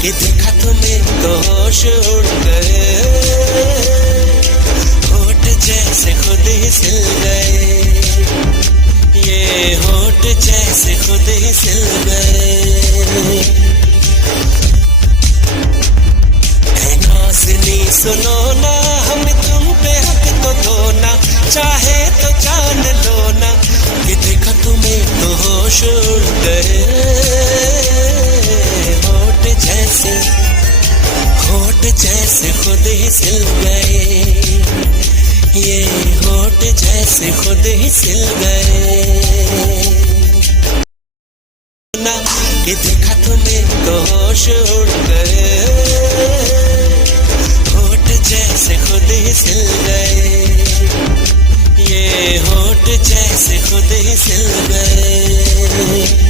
कि देखा तुम्हें तो होश उड़ गए, होठ जैसे खुद ही सिल गए, ये होठ जैसे खुद ही सिल गए। नाज़नी सुनो ना, हम तुम पे हक तो दो ना, चाहे तो जान लो ना, कि देखा तुम्हें तो होश उड़ गए, होठ जैसे खुद ही सिल गए, ये होठ जैसे खुद ही सिल गए ना, कि देखा तुम्हें तो होश उड़ गए, होठ जैसे खुद ही सिल गए, ये होठ जैसे खुद ही सिल गए।